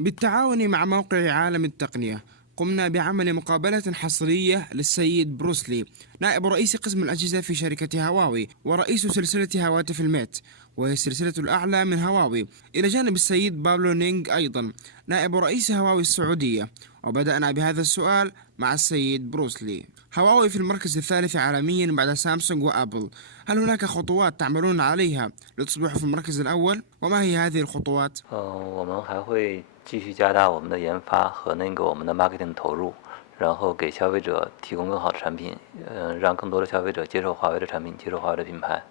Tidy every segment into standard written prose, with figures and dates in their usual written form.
بالتعاون مع موقع عالم التقنية قمنا بعمل مقابلة حصرية للسيد بروس، نائب رئيس قسم الأجهزة في شركة هواوي ورئيس سلسلة هواتف الميت، وهي السلسلة الأعلى من هواوي، إلى جانب السيد بابلو أيضا نائب رئيس هواوي السعودية. وبدأنا بهذا السؤال مع السيد بروس. هواوي في المركز الثالث عالميا بعد سامسونج وأبل، هل هناك خطوات تعملون عليها لتصبحوا في المركز الأول؟ وما هي هذه الخطوات؟ 我们还会继续加大我们的研发和我们的 marketing 投入，然后给消费者提供更好的产品，让更多的消费者接受华为的产品，接受华为的品牌，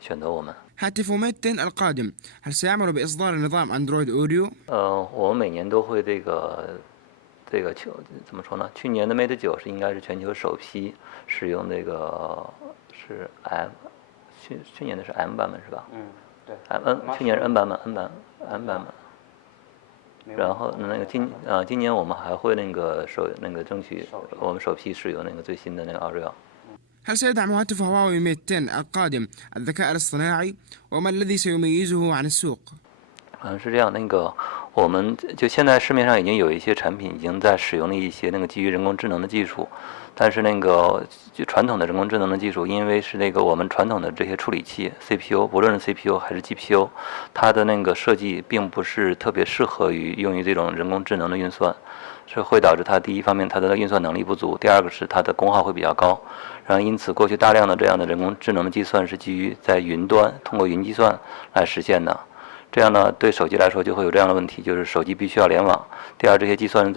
选择我们。هاتف ميت القادم هل سيعمل بإصدار نظام أندرويد أوديو؟ 我们每年都会怎么说呢？去年的 Mate 9应该是全球首批使用是 M， 去年的是 M 版本是吧？对。去年是 N 版本，N 版本。然后今年我们还会争取我们首批使用最新的Oreo。هل سيدعم هاتف هواوي ميت 10 القادم الذكاء الاصطناعي؟ وما الذي سيميزه عن السوق؟ 是这样，我们就现在市面上已经有一些产品已经在使用了一些基于人工智能的技术，但是就传统的人工智能的技术，因为是我们传统的这些处理器 CPU， 不论是 CPU 还是 GPU， 它的设计并不是特别适合于用于这种人工智能的运算，是会导致它第一方面它的运算能力不足，第二个是它的功耗会比较高，然后因此过去大量的这样的人工智能的计算是基于在云端通过云计算来实现的。这样呢，对手机来说就会有这样的问题，就是手机必须要联网。第二，这些计算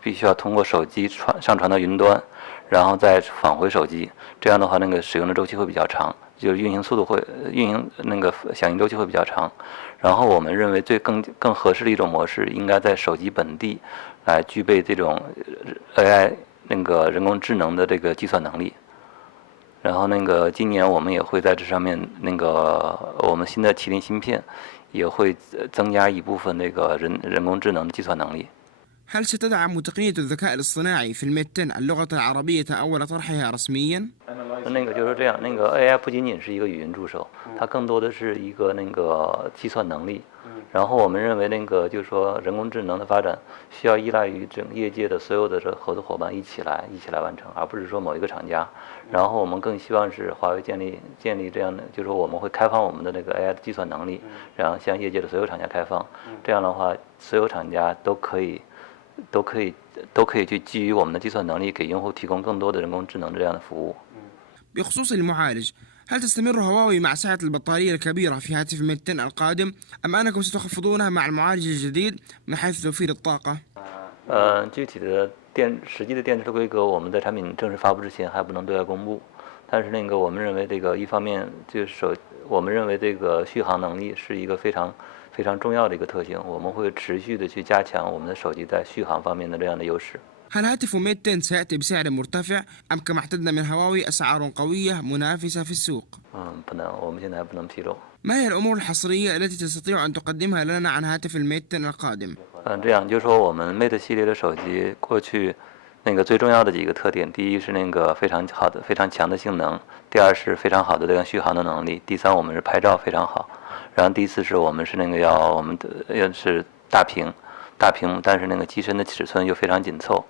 必须要通过手机上传到云端，然后再返回手机。这样的话，使用的周期会比较长，就是运行响应周期会比较长。然后我们认为更合适的一种模式，应该在手机本地来具备这种 AI 人工智能的计算能力。然后今年我们也会在这上面我们新的麒麟芯片也会增加一部分人工智能的计算能力。هل ستدعم تقنية الذكاء الاصطناعي في الميت 10 اللغة العربية أول طرحها رسميا؟ 就是这样，AI 不仅仅是一个语音助手，它更多的是一个计算能力。然后我们认为就是说人工智能的发展需要依赖于整业界的所有的合作伙伴一起来完成，而不是说某一个厂家。然后我们更希望是华为建立这样的，就是说我们会开放我们的AI 的计算能力，然后向业界的所有厂家开放。这样的话，所有厂家都可以去基于我们的计算能力给用户提供更多的人工智能这样的服务。بخصوص المعالج، هل تستمر هواوي مع سعة البطارية الكبيرة في هاتف الميت 10 القادم، أم أنكم ستخفضونها مع المعالج الجديد من حيث توفير الطاقة؟ 具体的实际的电池的规格，我们在产品正式发布之前还不能对外公布。但是我们认为一方面我们认为续航能力是一个非常重要的一个特性，我们会持续的去加强我们的手机在续航方面的这样的优势。هل هاتف ميت 10 سيأتي بسعر مرتفع أم كما اعتدنا من هواوي أسعار قوية منافسة في السوق؟ 不能，我们现在还不能披露。ما هي الأمور الحصرية التي تستطيع أن تقدمها لنا عن هاتف الميت 10 القادم؟ 这样就是说我们 Mate 系列的手机过去最重要的几个特点，第一是非常好的非常强的性能，第二是非常好的续航的能力，第三我们是拍照非常好，然后第四是我们是我们的是大屏幕，但是机身的尺寸又非常紧凑。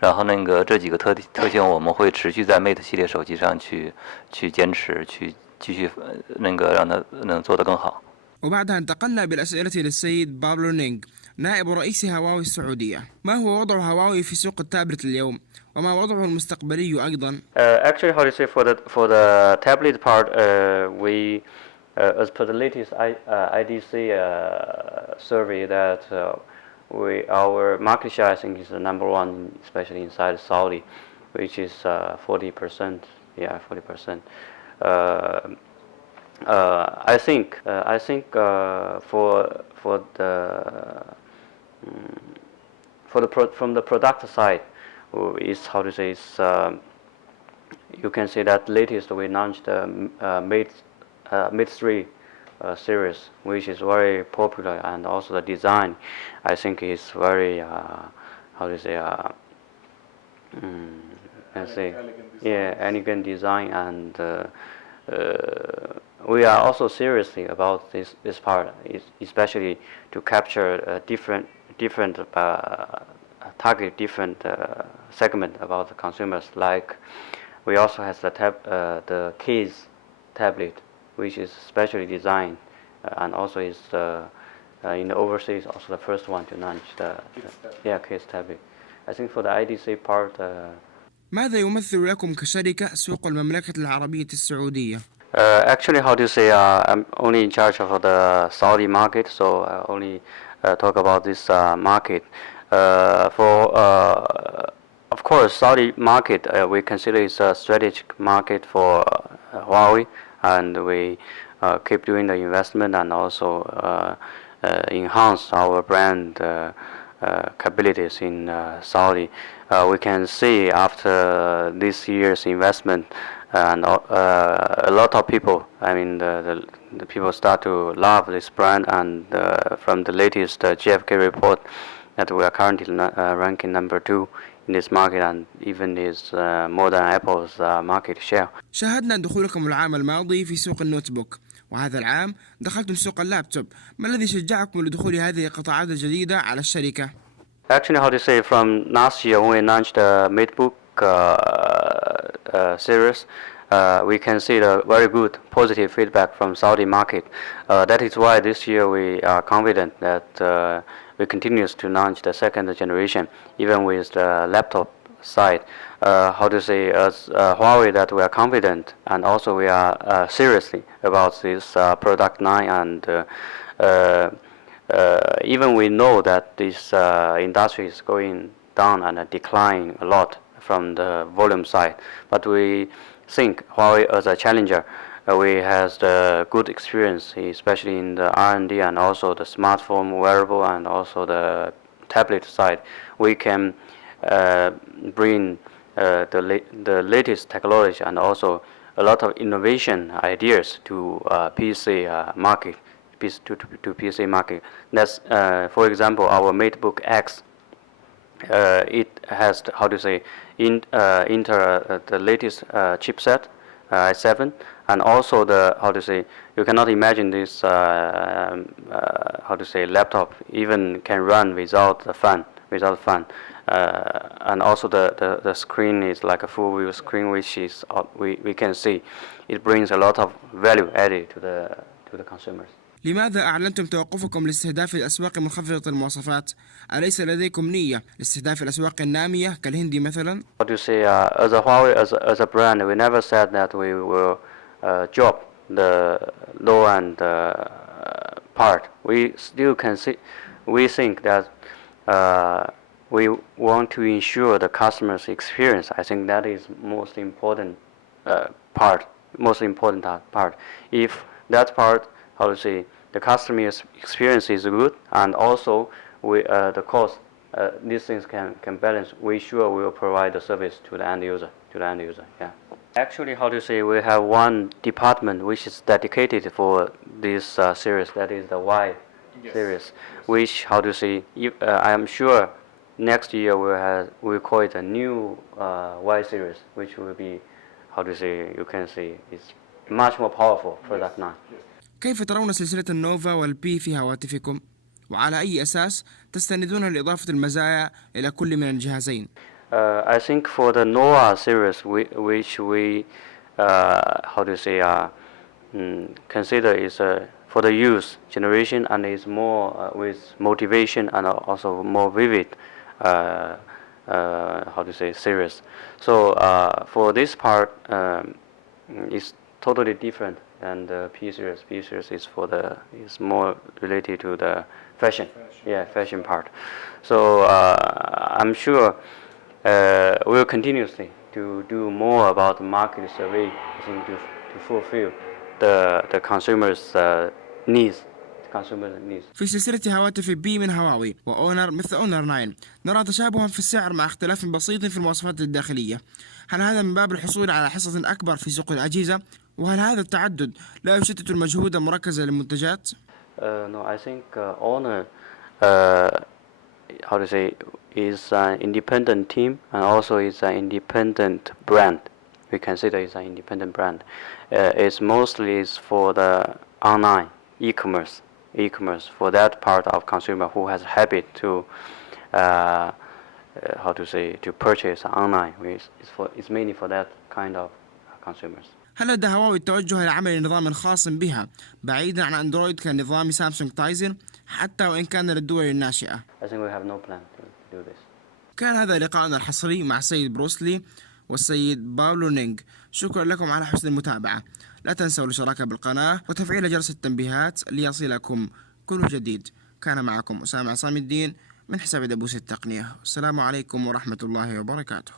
然后这几个特性我们会持续在 Mate 系列手机上去坚持，去继续让它能做得更好。وبعدها انتقلنا بالأسئلة للسيد بابلو نائب رئيس هواوي السعودية. ما هو وضع هواوي في سوق التابلت اليوم؟ وما وضعه المستقبلي أيضا؟ Actually, how to say for the tablet part, we as per the latest IDC survey that our market share I think is the number one, especially inside Saudi, which is 40%. Yeah, 40%. I think from the product side is how to say is you can say that latest we launched the Mate 3 series, which is very popular, and also the design I think is very how to say let's say elegant design, and we are also seriously about this part, especially to capture different different target different segment about the consumers. Like we also has the case tablet, which is specially designed and also is in the overseas also the first one to launch the case tablet. I think for the IDC part. ماذا يمثل لكم كشركة سوق المملكة العربية السعودية؟ Actually, how to say, I'm only in charge of the Saudi market, so I only talk about this market. Of course, Saudi market we consider is a strategic market for Huawei, and we keep doing the investment and also enhance our brand capabilities in Saudi. We can see after this year's investment, and a lot of people, I mean the people start to love this brand, and from the latest GfK report that we are currently ranking number 2 in this market, and even is more than Apple's market share. شاهدنا دخولكم العام الماضي في سوق النوت بوك، وهذا العام دخلتم سوق اللابتوب. ما الذي شجعكم لدخول هذه القطاعات الجديدة على الشركة؟ Actually, how to say, from last year when we launched the MateBook series, we can see the very good positive feedback from Saudi market. That is why this year we are confident that we continues to launch the second generation, even with the laptop side. How to say, as Huawei, that we are confident, and also we are seriously about this product line, and even we know that this industry is going down and declining a lot from the volume side, but we think Huawei as a challenger, we has the good experience, especially in the R&D and also the smartphone, wearable, and also the tablet side. We can bring the latest technology and also a lot of innovation ideas to PC market. To PC market. That's for example our MateBook X. It has the latest chipset i7, and also you cannot imagine this laptop even can run without the fan, and also the screen is like a full view screen, which is we can see it brings a lot of value added to the consumers. لماذا أعلنتم توقفكم لاستهداف الأسواق منخفضة المواصفات؟ أليس لديكم نية لاستهداف الأسواق النامية كالهندي مثلا؟ How to say, as a Huawei, as a brand, we never said that we will drop the low-end part. We still we think that we want to ensure the customer's experience. I think that is most important part. If that part, how to say, the customer's experience is good, and also the cost, these things can balance. We sure will provide the service to the end user. Yeah. Actually, how to say, we have one department which is dedicated for this series. That is the Y series, which, how to say, I am sure next year we'll call it a new Y series, which will be, how to say, you can say, it's much more powerful product line. كيف ترون سلسلة النوفا والبي في هواتفكم؟ وعلى أي أساس تستندون لإضافة المزايا إلى كل من الجهازين؟ I think for the Nova series, which we how to say consider is for the youth generation, and is more with motivation and also more vivid how to say series. So for this part, it's totally different than the P series. P series is more related to the fashion part. So I'm sure we'll continuously to do more about market survey, I think, to fulfill the consumers' needs. في سلسلة هواتف بي من هواوي وأونر مثل أونر 9 نرى تشابها في السعر مع اختلاف بسيط في المواصفات الداخلية. هل هذا من باب الحصول على حصة أكبر في سوق الأجهزة؟ وهل هذا التعدد لا يشتت المجهود المركز للمنتجات؟ No, I think Honor, how to say, is an independent team, and also is an independent brand. We consider it's an independent brand. It's mostly is for the online e-commerce e-commerce for that part of consumer who has a habit to to purchase online. It's mainly for that kind of consumers. هل لدى هواوي التوجه لعمل نظام خاص بها بعيدا عن أندرويد كنظام سامسونج تايزن حتى وإن كان للدول الناشئة؟ I think we have no plan to do this. كان هذا لقاءنا الحصري مع السيد بروس والسيد بابلو. شكرا لكم على حسن المتابعة. لا تنسوا الاشتراك بالقناة وتفعيل جرس التنبيهات ليصلكم كل جديد. كان معكم أسامة عصام الدين من حساب دبوس التقنية. السلام عليكم ورحمة الله وبركاته.